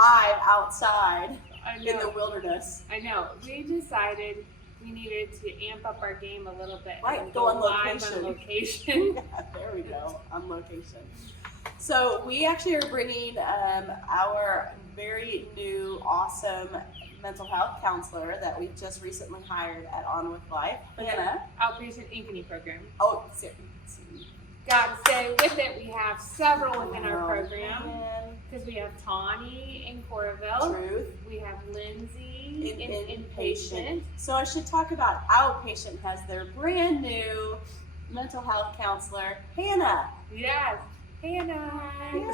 live outside I know. in the wilderness. I know. We decided we needed to amp up our game a little bit. Right, And go on live location. on location. Yeah, there we go, on location. So we actually are bringing our very new, awesome mental health counselor that we just recently hired at On With Life, Hannah. Outpatient Ankeny program. Oh, Gotta stay with it. We have several within our program. man. Because we have Tawny in Coralville. Truth. We have Lindsay in Inpatient. Inpatient. So I should talk about Outpatient has their brand new mental health counselor, Hannah. Yes. Hannah. Yay.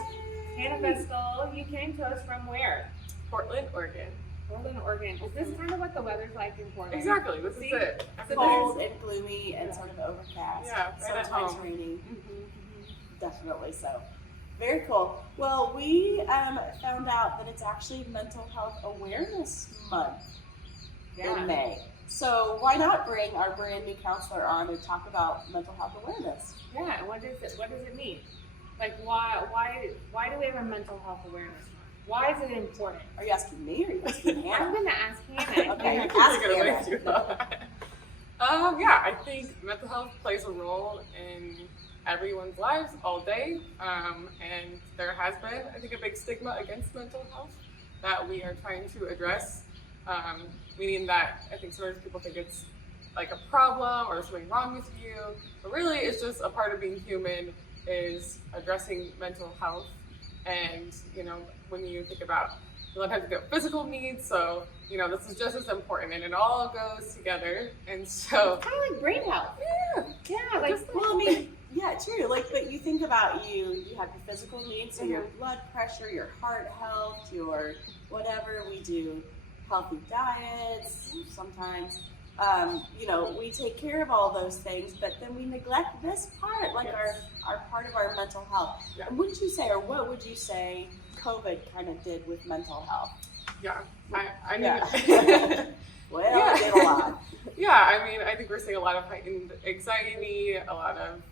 Hannah Vestal. You came to us from where? Portland, Oregon. Portland, Oregon. Is this kind of what the weather's like in Portland? Exactly. This is it. It's cold and gloomy and sort of overcast. Yeah, right at sometimes home. raining. Definitely so. Very cool. Well, we found out that it's actually Mental Health Awareness Month in May. So why not bring our brand new counselor on and talk about mental health awareness? Yeah. And what does it mean? Like why do we have a mental health awareness month? Why is it important? Are you asking me or are you asking I'm Hannah? gonna ask Hannah. Okay. I Ask can take it away Hannah. too. Yeah, I think mental health plays a role in everyone's lives all day, and there has been, I think, a big stigma against mental health that we are trying to address, meaning that I think sometimes people think it's like a problem or something wrong with you, but really it's just a part of being human is addressing mental health. And, you know, when you think about, you don't have to get physical needs, so, you know, this is just as important, and it all goes together, and so. It's kind of like brain health. Yeah, like, Well, I mean, yeah, true. Like, but you think about you have your physical needs, so your Mhm. blood pressure, your heart health, your whatever. We do healthy diets sometimes. You know, we take care of all those things, but then we neglect this part, like Yes. our part of our mental health. Yeah. And wouldn't you say, or what would you say COVID kind of did with mental health? Yeah, I mean, Yeah. Well, Yeah. it did a lot. yeah, I mean, I think we're seeing a lot of heightened anxiety, a lot of,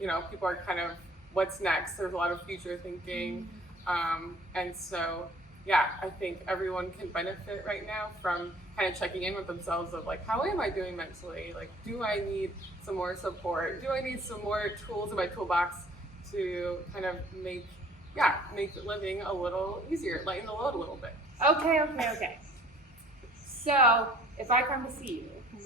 you know, people are kind of, what's next? There's a lot of future thinking. And so, yeah, I think everyone can benefit right now from kind of checking in with themselves of like, how am I doing mentally? Like, do I need some more support? Do I need some more tools in my toolbox to kind of make living a little easier, lighten the load a little bit? okay. So, if I come to see you,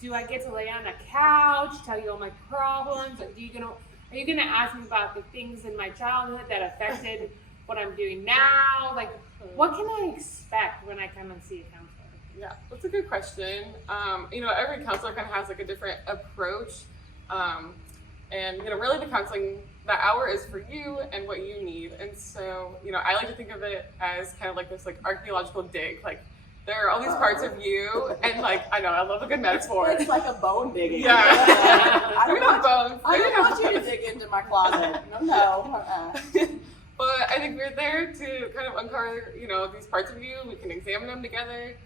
do I get to lay on a couch, tell you all my problems? Or are you gonna ask me about the things in my childhood that affected what I'm doing now? Like, what can I expect when I come and see a counselor? Yeah, that's a good question. You know, every counselor kind of has like a different approach. And, you know, really the counseling, that hour is for you and what you need. And so, you know, I like to think of it as kind of like this like archaeological dig. Like, there are all these parts of you, and like, I know, I love a good metaphor. It's like a bone digging. Yeah. I We don't don't want, bones. I don't want you to dig into my closet. No. But I think we're there to kind of uncover, you know, these parts of you. We can examine them together,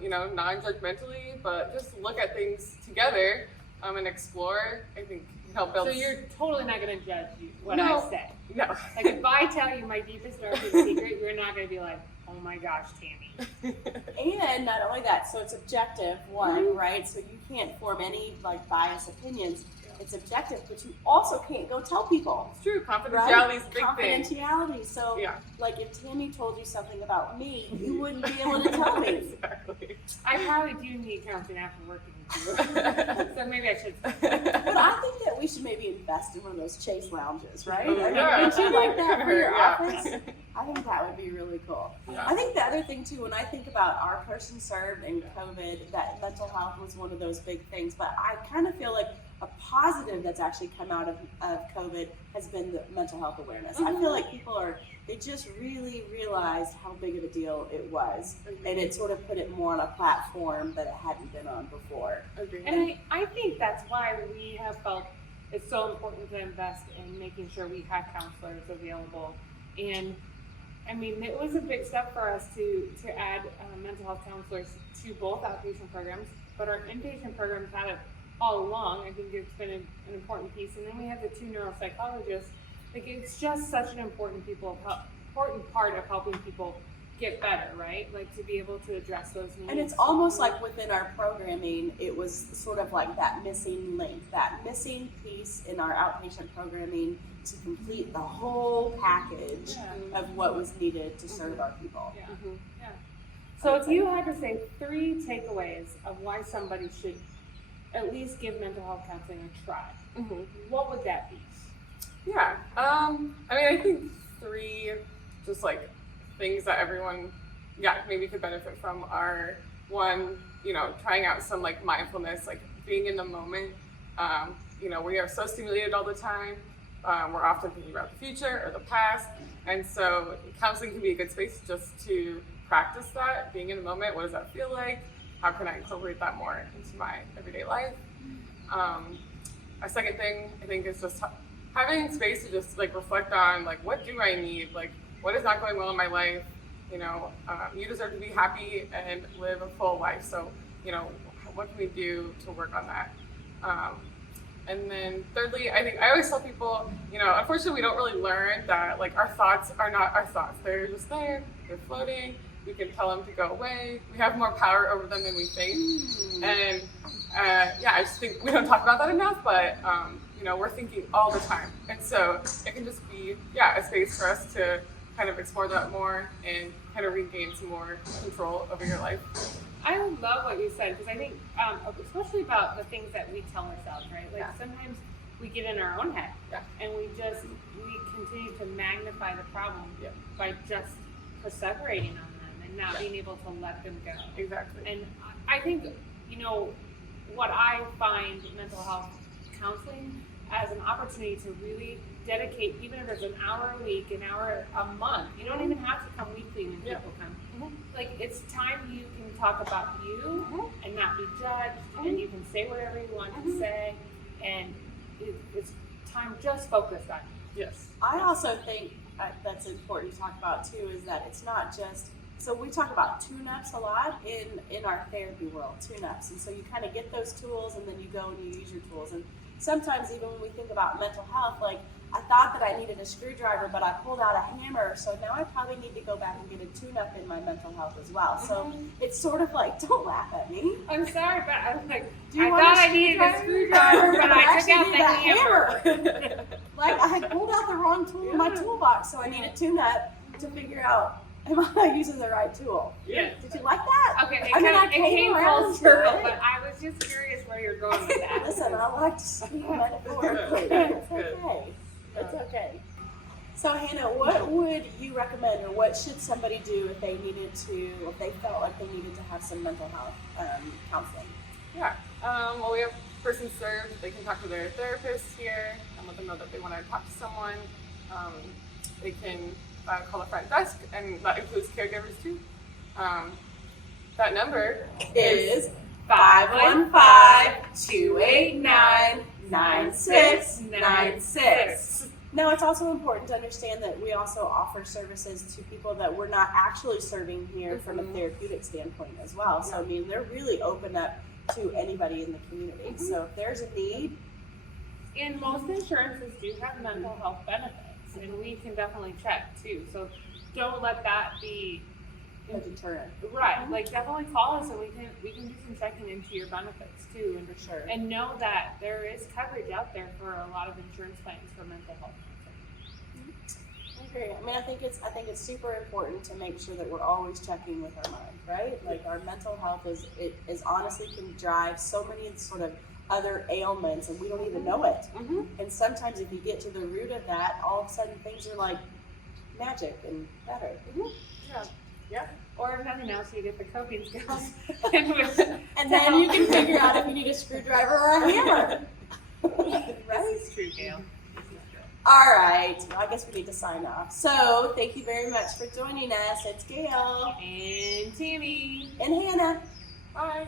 you know, non-judgmentally, but just look at things together and explore. I think can help build. So you're totally not gonna judge what No. I say. No. Like, if I tell you my deepest, darkest secret, you're not gonna be like, oh my gosh, Tammy. And not only that, so it's objective, one, right? So you can't form any like biased opinions. It's objective, but you also can't go tell people. It's true. Right? Confidentiality is a big thing. Confidentiality. So, Yeah. like, if Tammy told you something about me, you wouldn't be able to tell me. Exactly. I probably do need counseling after working with you. So maybe I should. But I think that we should maybe invest in one of those Chase lounges, right? Oh, I mean, yeah. wouldn't you like that for your Yeah. office? I think that would be really cool. Yeah. I think the other thing too, when I think about our person served in COVID, that mental health was one of those big things. But I kind of feel like a positive that's actually come out of COVID has been the mental health awareness. I feel like they just really realized how big of a deal it was. And it sort of put it more on a platform that it hadn't been on before. Agreed. And I think that's why we have felt it's so important to invest in making sure we have counselors available. And I mean, it was a big step for us to add mental health counselors to both outpatient programs, but our inpatient programs had it all along. I think it's been an important piece. And then we have the 2 neuropsychologists. Like, it's just such an important important part of helping people get better, right? Like to be able to address those needs. And it's almost like within our programming, it was sort of like that missing link, that missing piece in our outpatient programming to complete the whole package of what was needed to serve our people. Yeah. Yeah. So if you had to say 3 takeaways of why somebody should at least give mental health counseling a try, what would that be? Yeah. I mean, I think 3 just like things that everyone, maybe could benefit from are 1, trying out some like mindfulness, like being in the moment. We are so stimulated all the time. We're often thinking about the future or the past. And so counseling can be a good space just to practice that, being in the moment. What does that feel like? How can I incorporate that more into my everyday life? A second thing I think is just having space to just like reflect on like, what do I need? Like, what is not going well in my life? You deserve to be happy and live a full life. So, what can we do to work on that? And then thirdly, I think I always tell people, unfortunately we don't really learn that like our thoughts are not our thoughts. They're just there, they're floating. We can tell them to go away. We have more power over them than we think. And I just think we don't talk about that enough, but we're thinking all the time. And so it can just be, a space for us to kind of explore that more and kind of regain some more control over your life. I love what you said, because I think, especially about the things that we tell ourselves, right? Like sometimes we get in our own head and we continue to magnify the problem by just perseverating on them and not being able to let them go. Exactly. And I think, what I find mental health counseling as an opportunity to really dedicate, even if it's an hour a week, an hour a month. You don't even have to come weekly when people come. Like, it's time you can talk about you and not be judged, and you can say whatever you want to say, and it's time just focused on you. Yes. I also think that's important to talk about too, is that it's not just, so we talk about tune-ups a lot in our therapy world, tune-ups. And so you kind of get those tools and then you go and you use your tools. And sometimes even when we think about mental health, like I thought that I needed a screwdriver, but I pulled out a hammer. So now I probably need to go back and get a tune-up in my mental health as well. So it's sort of like, don't laugh at me. I'm sorry, but I was like, I thought I needed a screwdriver, but I took out the hammer. Like I had pulled out the wrong tool in my toolbox, so I need a tune-up to figure out, am I using the right tool? Yeah. Did you like that? Okay, I came around full to circle, it. but I was just curious where you're going with that. Listen, I like to speak metaphorically. It's okay. It's okay. So Hannah, what would you recommend, or what should somebody do if they felt like they needed to have some mental health counseling? Yeah. Well, we have persons served. They can talk to their therapist here and let them know that they want to talk to someone. They can call the front desk, and that includes caregivers too. That number Is 515-289-9696. Now, it's also important to understand that we also offer services to people that we're not actually serving here from a therapeutic standpoint as well. So, I mean, they're really open up to anybody in the community. So, if there's a need. And most insurances do have mental health benefits, and we can definitely check too. So don't let that be A deterrent. Right. Like, definitely call us and we can do some checking into your benefits too. And For sure. And know that there is coverage out there for a lot of insurance plans for mental health counseling. I agree. I mean, I think it's super important to make sure that we're always checking with our mind, right? Like, our mental health is honestly can drive so many sort of other ailments, and we don't even know it. And sometimes if you get to the root of that, all of a sudden things are like magic and better. Yeah. Or if nothing else, you get the coping skills. And then you can figure out if you need a screwdriver or a hammer. Right? This is true, Gail. All right. Well, I guess we need to sign off. So thank you very much for joining us. It's Gail And Tammy. and Hannah. Bye.